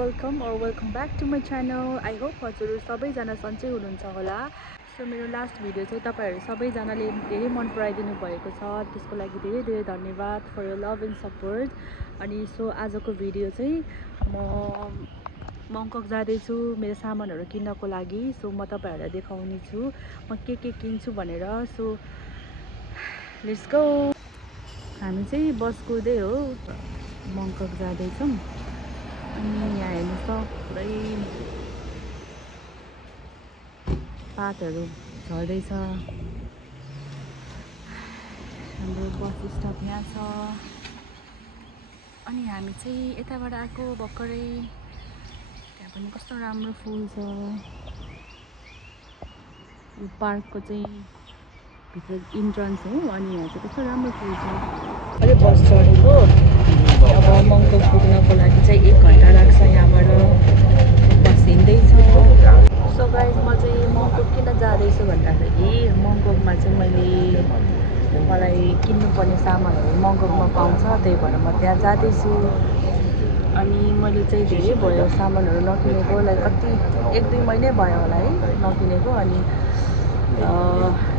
welcome or welcome back to my channel. I hope हजुर सबैजना सन्चै हुनुहुन्छ होला. सो मेरो लास्ट भिडियो चाहिँ तपाईहरु सबैजनाले धेरै मन पराइदिनु भएको छ. त्यसको लागि धेरै धेरै धन्यवाद for your love and support. अनि सो आजको भिडियो चाहिँ म मङ्कक जाँदैछु मेरो सामानहरु किन्नको लागि. सो म तपाईहरुलाई देखाउने छु म के किन्छु भनेर. So let's go. हामी चाहिँ बस कुर्दै हो मङ्कक जाँदैछौँ. अनि यहाँ हेर्नुहोस् त पुरै पातहरू झर्दैछ. हाम्रो बस स्टप यहाँ छ. अनि हामी चाहिँ यताबाट आएको भर्खरै. त्यहाँ पनि कस्तो राम्रो फुल छ. यो पार्कको चाहिँ भित्र इन्ट्रान्स हो. अनि यहाँ चाहिँ कस्तो राम्रो फुल छ. अहिले बस चढेको. अब मङ्कक पुग्नको लागि चाहिँ 1 घन्टा लाग्छ. यहाँबाट बस हिँड्दैछ. सो गाइज म चाहिँ मङ्कक किन जाँदैछु भन्दाखेरि मङ्ककमा चाहिँ मलाई किन्नुपर्ने सामानहरू मङ्ककमा पाउँछ. त्यही भएर म त्यहाँ जाँदैछु. अनि मैले चाहिँ धेरै भयो सामानहरू नकिनेको. लाइक कति 1-2 महिनै भयो होला है नकिनेको. अनि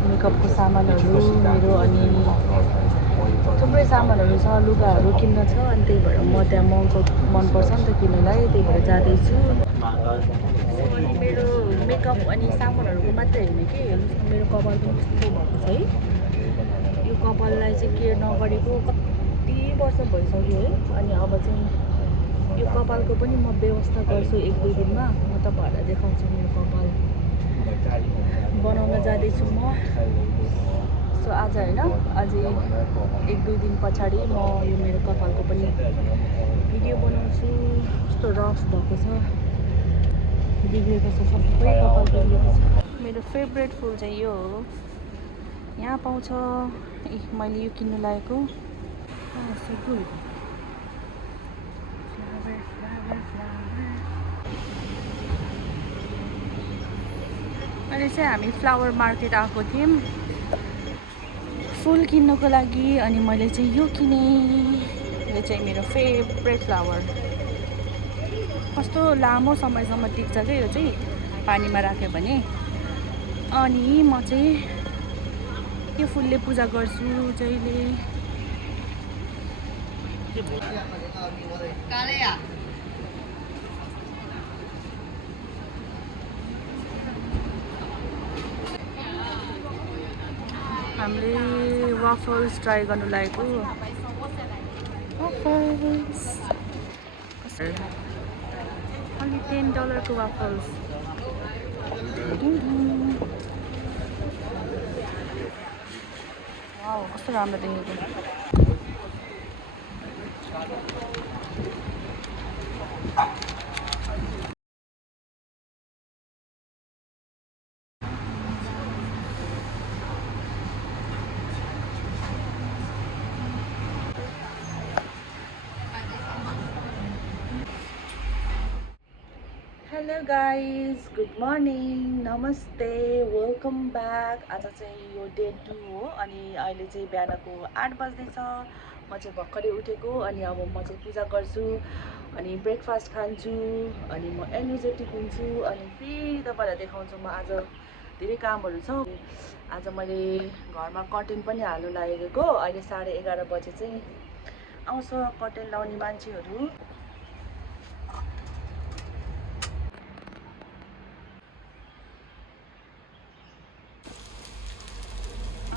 मेकअपको सामानहरू मेरो अनि थुप्रै सामानहरू छ. लुगाहरू किन्न छ. अनि त्यही भएर म त्यहाँ मङ्कक मनपर्छ नि त किन्नलाई. त्यही भएर जाँदैछु. अनि मेरो मेकअप अनि सामानहरूको मात्रै होइन कि. हेर्नुहोस् न मेरो कपाल पनि कस्तो भएको छ है. यो कपाललाई चाहिँ केयर नगरेको कति वर्ष भइसक्यो है. अनि अब चाहिँ यो कपालको पनि म व्यवस्था गर्छु 1-2 दिनमा. म तपाईहरुलाई देखाउँछु मेरो कपाल बनाउन जाँदैछु म. सो आज होइन अझै 1-2 दिन पछाडि म यो मेरो कपालको पनि भिडियो बनाउँछु. कस्तो रफ भएको छ. बिग्रेको छ सबै कपाल बिग्रेको छ. मेरो फेभरेट फुल चाहिँ यो हो. यहाँ पाउँछ. मैले यो किन्नु लागेको. अहिले चाहिँ हामी फ्लावर मार्केट आएको थियौँ फुल किन्नको लागि. अनि मैले चाहिँ यो किनेँ. यो चाहिँ मेरो फेभरेट फ्लावर. कस्तो लामो समयसम्म टिक्छ क्या यो चाहिँ पानीमा राख्यो भने. अनि म चाहिँ यो फुलले पूजा गर्छु जहिले. हामीले वाफल्स ट्राई गर्नु लागेको. वाफल्स only $10 को वाफल्स. वाउ कस्तो राम्रो देखेको. हेलो गाइज गुड मर्निङ नमस्ते वेलकम ब्याक. आज चाहिँ यो डे 2 हो. अनि अहिले चाहिँ बिहानको 8 बज्दैछ. म चाहिँ भर्खरै उठेको. अनि अब म चाहिँ पूजा गर्छु. अनि ब्रेकफास्ट खान्छु. अनि म एनर्जेटिक हुन्छु. अनि फेरि तपाईँलाई देखाउँछु. म आज धेरै कामहरू छ. आज मैले घरमा कर्टेन पनि हाल्नु लागेको. अहिले 11:30 बजे चाहिँ आउँछ कर्टेन लाउने मान्छेहरू.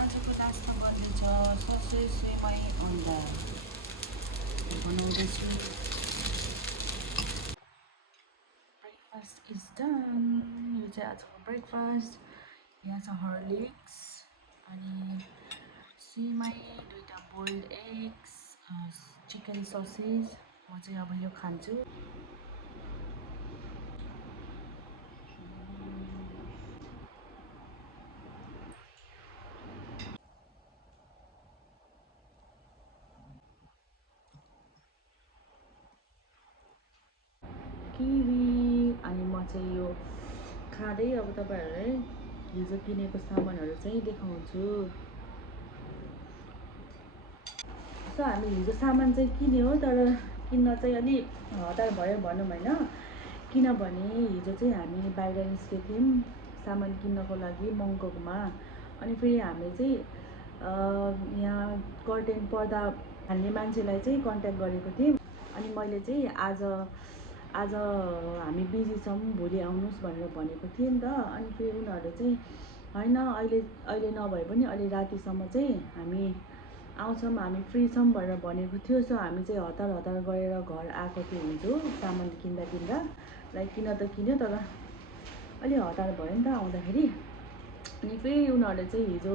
आजको नास्ता गर्दैछ ससेज सेमाई अन्डा बनाउँदैछु. Breakfast is done. यो चाहिँ आजको ब्रेकफास्ट. यहाँ छ हर्लिक्स अनि सेमाई 2टा बोइल्ड एग्स चिकन ससेज. म चाहिँ अब यो खान्छु. किवी. अनि म चाहिँ यो खाँदै अब तपाईहरुलाई हिजो किनेको सामानहरू चाहिँ देखाउँछु. सो हामी हिजो सामान चाहिँ किन्यो तर किन्न चाहिँ अलिक हतार भयो भनौँ होइन। किनभने हिजो चाहिँ हामी बाहिर निस्केको थियौँ सामान किन्नको लागि मङ्गोमा। अनि फेरि हामीले चाहिँ यहाँ कर्टेन पर्दा हान्ने मान्छेलाई चाहिँ कन्ट्याक्ट गरेको थियौँ। अनि मैले चाहिँ आज हामी बिजी छौँ, भोलि आउनुहोस् भनेर भनेको थिएँ नि त। अनि फेरि उनीहरूले चाहिँ होइन अहिले नभए पनि अहिले रातिसम्म चाहिँ हामी आउँछौँ, हामी फ्री छौँ भनेर भनेको थियो। सो हामी चाहिँ हतार गरेर घर आएको थियो हिजो सामान किन्दा लाइक किन त किन्यो तर अलि हतार भयो नि त आउँदाखेरि। अनि फेरि उनीहरूले चाहिँ हिजो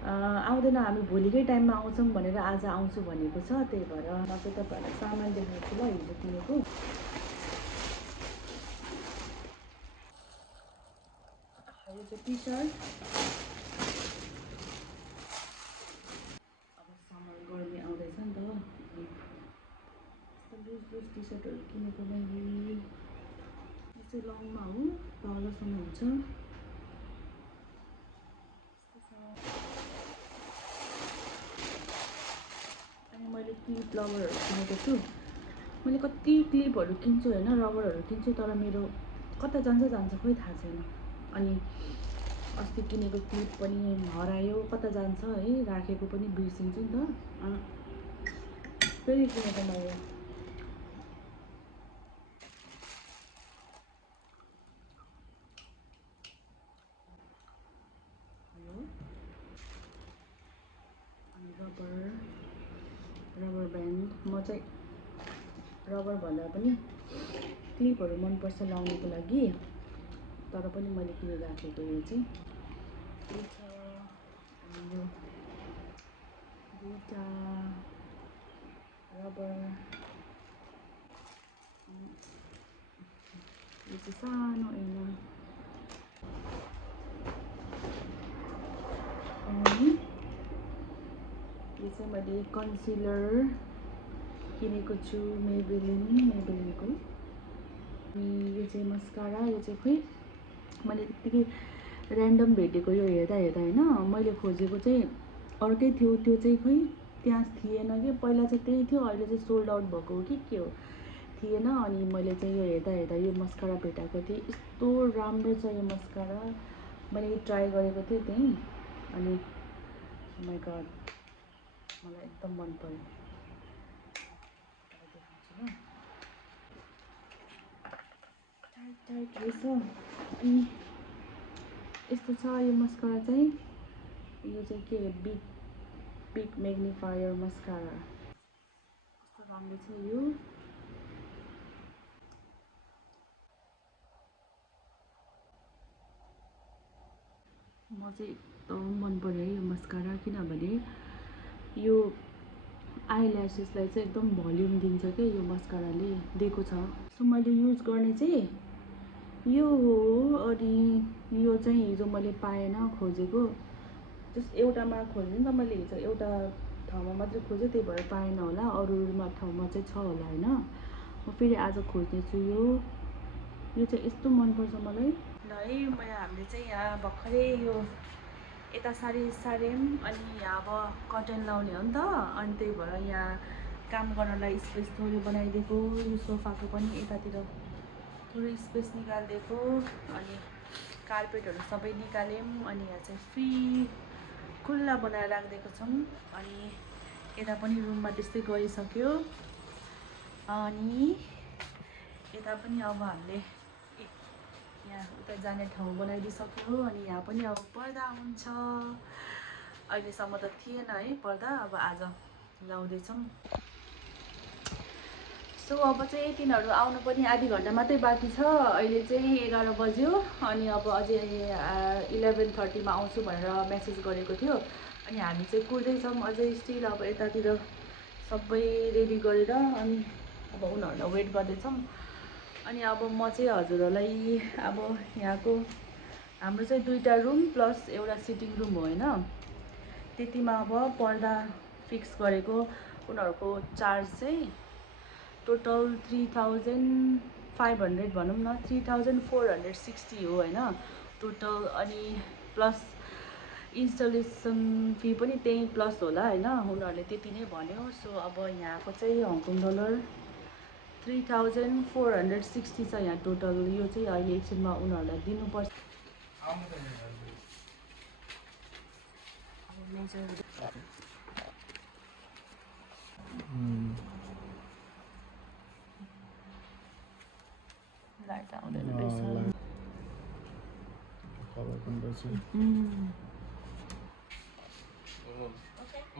आउँदैन, हामी भोलिकै टाइममा आउँछौँ भनेर आज आउँछु भनेको छ। त्यही भएर म चाहिँ तपाईँहरूलाई सामान देखाउँछु ल हिजो किनेको। यो चाहिँ टी सर्ट, अब समर गर्मी आउँदैछ नि त, यस्तो लुज टी सर्टहरू किनेको मैले। यो चाहिँ लङमा हो, तलसम्म हुन्छ। अनि मैले क्लिप रबरहरू किनेको छु। मैले कति क्लिपहरू किन्छु होइन, रबरहरू किन्छु, तर मेरो कता जान्छ खोइ थाहा छैन। अनि अस्ति किनेको क्लिप पनि हरायो, कता जान्छ है, राखेको पनि बिर्सिन्छु नि त। फेरि किनेको मैले रबर ब्यान्ड। म चाहिँ रबर भन्दा पनि क्लिपहरू मनपर्छ लाउनुको लागि, तर पनि मैले किनिराखेको यो चाहिँ यो छ। यो दुईवटा रबर, यो चाहिँ सानो ऐना। अनि यो चाहिँ मैले कन्सिलर किनेको छु मेबेलिनको। अनि यो चाहिँ मस्कारा, यो चाहिँ खोइ मैले त्यत्तिकै ऱ्यान्डम भेटेको यो हेर्दा होइन, मैले खोजेको चाहिँ अर्कै थियो, त्यो चाहिँ खोइ त्यहाँ थिएन कि। पहिला चाहिँ त्यही थियो, अहिले चाहिँ सोल्ड आउट भएको हो कि के हो थिएन। अनि मैले चाहिँ यो हेर्दा यो मस्कारा भेटाएको थिएँ। यस्तो राम्रो छ यो मस्कारा, मैले ट्राई गरेको थिएँ त्यहीँ। अनि माइ गड मलाई एकदम मन पर्यो। टाइट रहेछ। अनि यस्तो छ यो मस्कारा चाहिँ। यो चाहिँ के बिग म्याग्निफायर मस्कारा, कस्तो राम्रो छ यो। म चाहिँ एकदम मन पर्यो है यो मस्कारा, किनभने यो आइल्यासेसलाई चाहिँ एकदम भल्युम दिन्छ क्या यो मस्काराले दिएको छ। सो मैले युज गर्ने चाहिँ यो हो। अनि यो चाहिँ हिजो मैले पाएन, खोजेको जस्ट एउटामा खोजेँ नि त मैले हिजो, एउटा ठाउँमा मात्रै खोजेँ, त्यही भएर पाएन होला, अरूमा ठाउँमा चाहिँ छ होला होइन। म फेरि आज खोज्नेछु यो चाहिँ यस्तो मनपर्छ मलाई। ल है, हामीले चाहिँ यहाँ भर्खरै यो यता सार्यौँ। अनि यहाँ अब कर्टेन लाउने हो नि त, अनि त्यही भएर यहाँ काम गर्नलाई स्पेस थोरै बनाइदिएको। यो सोफाको पनि यतातिर थोरै स्पेस निकालिदिएको। अनि कार्पेटहरू सबै निकाल्यौँ। अनि यहाँ चाहिँ फ्री खुल्ला बनाएर राखिदिएको छौँ। अनि यता पनि रुममा त्यस्तै गरिसक्यो। अनि यता पनि अब हामीले यहाँ उता जाने ठाउँ बनाइदिइसक्यो। अनि यहाँ पनि अब पर्दा हुन्छ। अहिलेसम्म त थिएन है पर्दा, अब आज लाउँदैछौँ। सो अब चाहिँ तिनीहरू आउनु पनि आधी घन्टा मात्रै बाँकी छ। अहिले चाहिँ 11 बज्यो। अनि अब अझै 11:30मा आउँछु भनेर मेसेज गरेको थियो। अनि हामी चाहिँ कुर्दैछौँ अझै स्टिल अब यतातिर सबै रेडी गरेर। अनि अब उनीहरूलाई वेट गर्दैछौँ। अनि अब म चाहिँ हजुरहरूलाई अब यहाँको हाम्रो चाहिँ 2टा रुम प्लस एउटा सिटिङ रुम हो होइन, त्यतिमा अब पर्दा फिक्स गरेको। उनीहरूको चार्ज चाहिँ टोटल 3500 भनौँ न, 3460 हो होइन टोटल। अनि प्लस इन्स्टलेसन फी पनि त्यही प्लस होला होइन, उनीहरूले त्यति नै भन्यो। सो अब यहाँको चाहिँ हङकङ डलर 3460 छ यहाँ टोटल। यो चाहिँ अहिले एकछिनमा उनीहरूलाई दिनुपर्छ। लाइट आउँदैन रहेछ।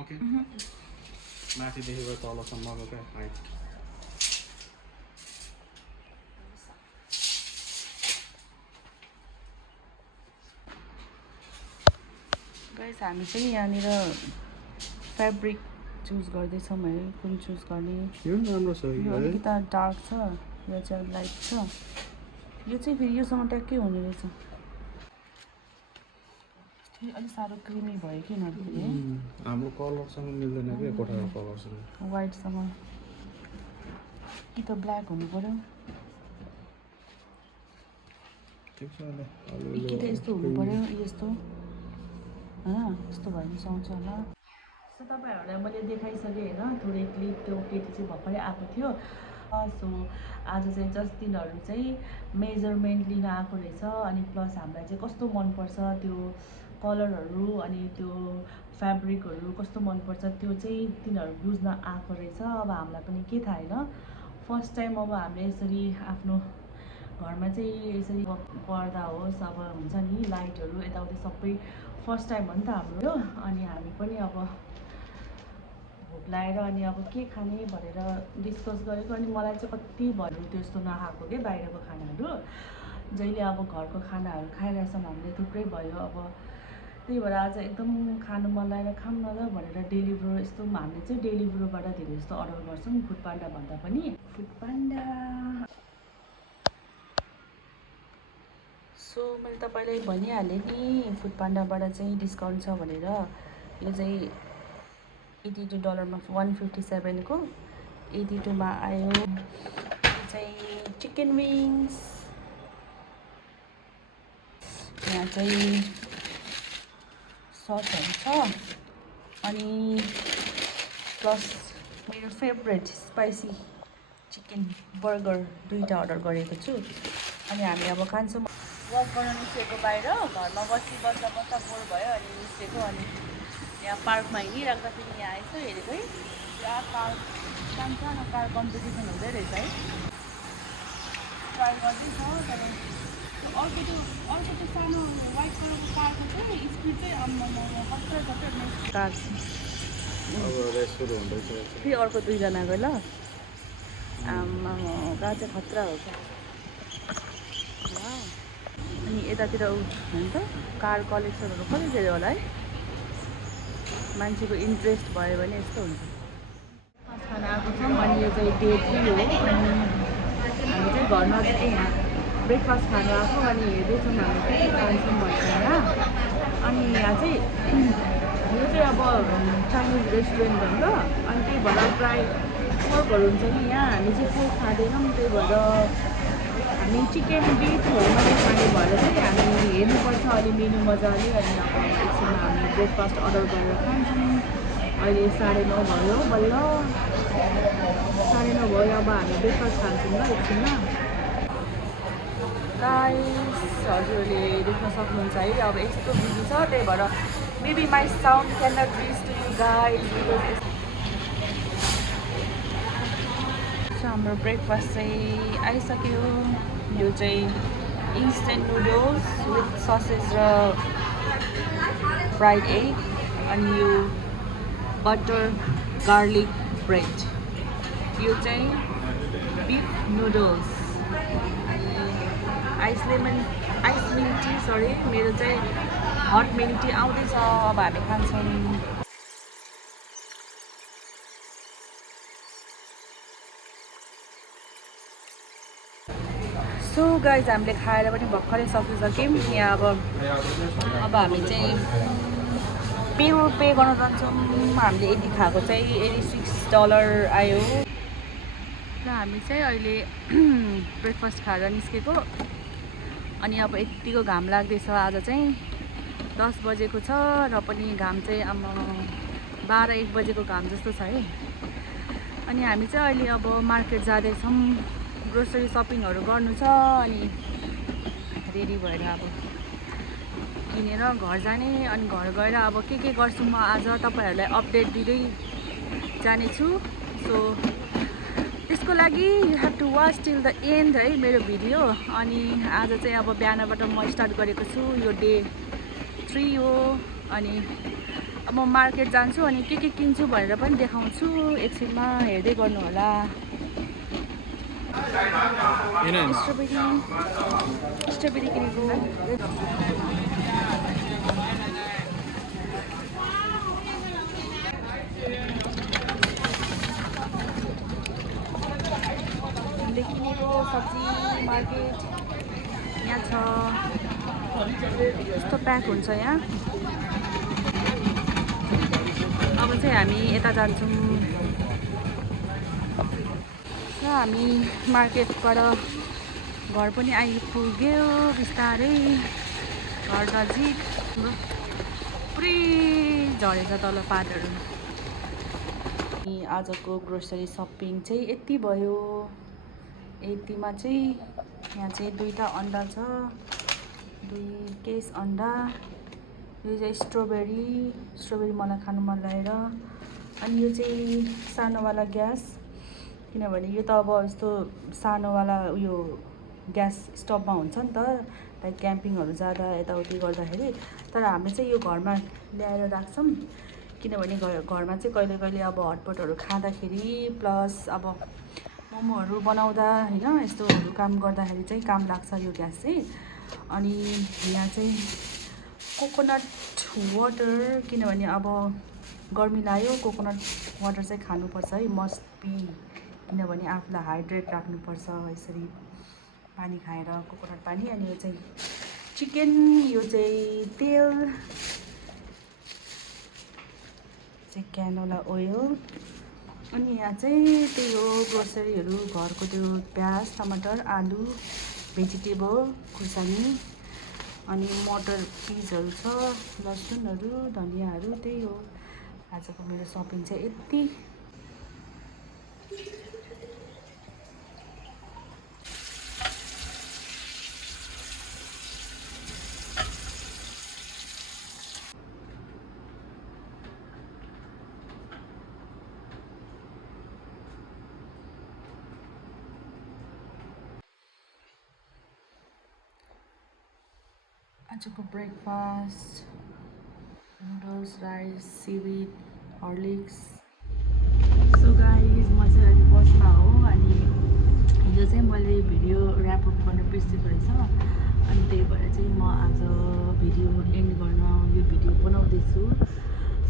ओके माथिदेखिको तलसम्मको क्या हाइट। गाइस हामी चाहिँ यहाँनिर फेब्रिक चुज गर्दैछौँ है, कुन चुज गर्ने। यो राम्रो छ यो अलिकति डार्क छ, यो चाहिँ लाइट छ। यो चाहिँ फेरि योसँग ट्याक्कै हुने रहेछ। अलिक साह्रो क्रिमी भयो कि नफेरि हाम्रो कलरसँग मिल्दैन कि कोठाको कलरसँग। वाइटसँग कि त ब्ल्याक हुनु पर्यो ठिक छ ल। कि त यस्तो हुनु पर्यो, यस्तो होइन, यस्तो भयो भने सुहाउँछ होला। सो तपाईँहरूलाई मैले देखाइसकेँ होइन थोरै क्लिप। त्यो केटी चाहिँ भर्खरै आएको थियो। सो आज चाहिँ जस्ट तिनीहरू चाहिँ मेजरमेन्ट लिन आएको रहेछ। अनि प्लस हामीलाई चाहिँ कस्तो मनपर्छ त्यो कलरहरू अनि त्यो फेब्रिकहरू कस्तो मनपर्छ त्यो चाहिँ तिनीहरू बुझ्न आएको रहेछ। अब हामीलाई पनि के थाहा होइन, फर्स्ट टाइम अब हामीले यसरी आफ्नो घरमा चाहिँ यसरी पर्दा होस्, अब हुन्छ नि लाइटहरू यताउति सबै फर्स्ट टाइम हो नि त हाम्रो। अनि हामी पनि अब भोक लागेर अनि अब के खाने भनेर डिस्कस गरेको। अनि मलाई चाहिँ कति भयो त्यस्तो नखाएको क्या बाहिरको खानाहरू। जहिले अब घरको खानाहरू खाइरहेछौँ हामीले थुप्रै भयो। अब त्यही भएर आज एकदम खानु मन लागेर खाऊँ न ल भनेर डेलिभर यस्तो हामीले चाहिँ डेलिभरबाट धेरै जस्तो अर्डर गर्छौँ, फुड पान्डा भन्दा पनि। Food panda. सो मैले तपाईँलाई भनिहालेँ नि फुड पान्डाबाट चाहिँ डिस्काउन्ट छ भनेर। यो चाहिँ $82 $157 को 82 मा आयो। यो चाहिँ चिकन विङ्स। यहाँ चाहिँ ससहरू छ अनि प्लस मेरो फेभरेट स्पाइसी चिकन बर्गर दुईवटा अर्डर गरेको छु। अनि हामी अब खान्छौँ। वक गर्न निस्केको बाहिर, घरमा बस्दा बोर भयो अनि निस्केको। अनि यहाँ पार्कमा हिँडिराख्दाखेरि यहाँ यसो हेरेको है, पुरा कार सानो कार कम्पिटिसन हुँदै रहेछ है। ट्राई गर्दैछ तर अर्को त्यो सानो वाइट कलरको कारको चाहिँ स्पिड चाहिँ खतरा कार फेरि अर्को दुईजनाको ल आमा कार चाहिँ खतरा हो क्या। अनि यतातिर होइन त कार कलेक्सनहरू कति धेरै होला है, मान्छेको इन्ट्रेस्ट भयो भने यस्तो हुन्छ। खाना आएको छौँ अनि यो चाहिँ डे 3 हो। अनि हामी चाहिँ घरमा चाहिँ यहाँ ब्रेकफास्ट खानु आएको। अनि हेर्दैछौँ हामी के खान्छौँ भन्छ होइन। अनि यहाँ चाहिँ यो चाहिँ अब चाइनिज रेस्टुरेन्ट हो नि त। अनि त्यही भएर प्रायः पोर्कहरू हुन्छ नि यहाँ। हामी चाहिँ पोर्क खाँदैनौँ, त्यही भएर हामी चिकन बिफहरू मात्रै खाने भएर चाहिँ हामी हेर्नुपर्छ अलि मेनु मजाले। अनि अब एकछिनमा हामी ब्रेकफास्ट अर्डर गरेर खान्छौँ। अहिले 9:30 भयो, बल्ल 9:30 भयो। अब हामी ब्रेकफास्ट खान्छौँ ल एकछिनमा। गाइस हजुरहरूले देख्न सक्नुहुन्छ है अब यस्तो बिजी छ, त्यही भएर maybe my sound can not reach to you guys because हाम्रो ब्रेकफास्ट चाहिँ आइसक्यो। यो चाहिँ इन्स्टेन्ट नुडल्स विथ ससेज र फ्राइड एग। अनि यो बटर गार्लिक ब्रेड। यो चाहिँ beef noodles. Ice milk tea sorry, मेरो चाहिँ हट मिल्क टी आउँदैछ। अब हामी खान्छौँ। सो गाइज हामीले खाएर पनि भर्खरै सकिसक्यौँ। यहाँ अब हामी चाहिँ पे गर्न जान्छौँ। हामीले यति खाएको चाहिँ $86 आयो र हामी चाहिँ अहिले ब्रेकफास्ट खाएर निस्केको। अनि अब यतिको घाम लाग्दैछ। आज चाहिँ 10 बजेको छ र पनि घाम चाहिँ 12-1 बजेको घाम जस्तो छ है। अनि हामी चाहिँ अहिले अब मार्केट जाँदैछौँ, ग्रोसरी सपिङहरू गर्नु छ। अनि रेडी भएर अब किनेर घर जाने। अनि घर गएर अब के गर्छु म आज तपाईँहरूलाई अपडेट दिँदै जानेछु। सो त्यसको लागि you have to watch till the end है मेरो भिडियो। अनि आज चाहिँ अब बिहानबाट म स्टार्ट गरेको छु, यो डे 3 हो। अनि अब म मार्केट जान्छु अनि के किन्छु भनेर पनि देखाउँछु, एकछिनमा हेर्दै गर्नु होला। स्ट्रबेरी किनेको। हामीले किनेको सब्जी मार्केट यहाँ छ, यस्तो प्याक हुन्छ यहाँ। अब चाहिँ हामी यता जान्छौँ र हामी मार्केटबाट घर पनि आइपुग्यो बिस्तारै, घर नजिक। पुरै झरेछ तल पातहरू। अनि आजको ग्रोसरी सपिङ चाहिँ यति भयो। यतिमा चाहिँ यहाँ चाहिँ 2टा अन्डा छ, 2 केस अन्डा। यो चाहिँ स्ट्रबेरी मलाई खानु मन लागेर। अनि यो चाहिँ सानोवाला ग्यास, किनभने यो त अब यस्तो सानोवाला उयो ग्यास स्टभमा हुन्छ नि त, लाइक क्याम्पिङहरू जाँदा यताउति गर्दाखेरि। तर हामीले चाहिँ यो घरमा ल्याएर राख्छौँ, किनभने घरमा चाहिँ कहिले कहिले अब हटपटहरू खाँदाखेरि प्लस अब मोमोहरू बनाउँदा होइन यस्तोहरू काम गर्दाखेरि चाहिँ काम लाग्छ यो ग्यास चाहिँ। अनि यहाँ चाहिँ कोकोनट वाटर, किनभने अब गर्मी लाग्यो, कोकोनट वाटर चाहिँ खानुपर्छ है, मस्ट बी। किनभने आफूलाई हाइड्रेट राख्नुपर्छ यसरी पानी खाएर, कोकोनट पानी। अनि यो चाहिँ चिकन, यो चाहिँ तेल चाहिँ क्यानोला ओयल। अनि यहाँ चाहिँ त्यही हो ग्रोसरीहरू, घरको त्यो प्याज, टमाटर, आलु, भेजिटेबल, खुर्सानी, अनि मटर पिसहरू छ, लसुनहरू, धनियाँहरू। त्यही हो आजको मेरो सपिङ चाहिँ यति। आजको breakfast noodles, rice, seaweed, Horlicks. So guys, म चाहिँ अहिले बसमा हो। अनि हिजो चाहिँ मैले भिडियो ऱ्यापअप गर्न बिर्सेको रहेछ, अनि त्यही भएर चाहिँ म आज भिडियो एन्ड गर्न यो भिडियो बनाउँदैछु।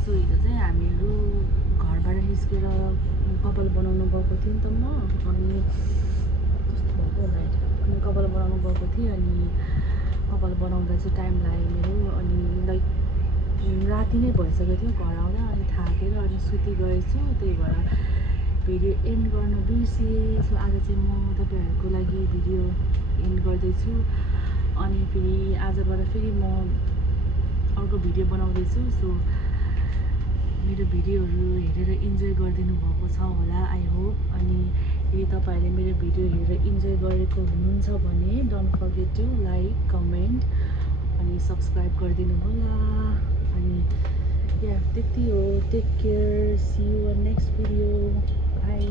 सो हिजो चाहिँ हामीहरू घरबाट निस्केर कपाल बनाउनु गएको थियौँ नि त म। अनि कस्तो भएको लाइट, अनि कपाल बनाउनु गएको थिएँ। अनि कपाल बनाउँदा चाहिँ टाइम लाग्यो मेरो। अनि लाइक राति नै भइसकेको थियो घर आउँदा। अनि थाकेर अनि सुति गएछु, त्यही भएर भिडियो एन्ड गर्न बिर्सेँ। सो आज चाहिँ म तपाईँहरूको लागि भिडियो एन्ड गर्दैछु। अनि फेरि आजबाट फेरि म अर्को भिडियो बनाउँदैछु। सो मेरो भिडियोहरू हेरेर इन्जोय गरिदिनु भएको छ होला, आई होप। अनि यदि तपाईँहरूले मेरो भिडियो हेरेर इन्जोय गरेको हुनुहुन्छ भने don't forget to like, comment अनि सब्सक्राइब गरिदिनु होला। अनि या त्यति हो। Take care, see you on next video, by.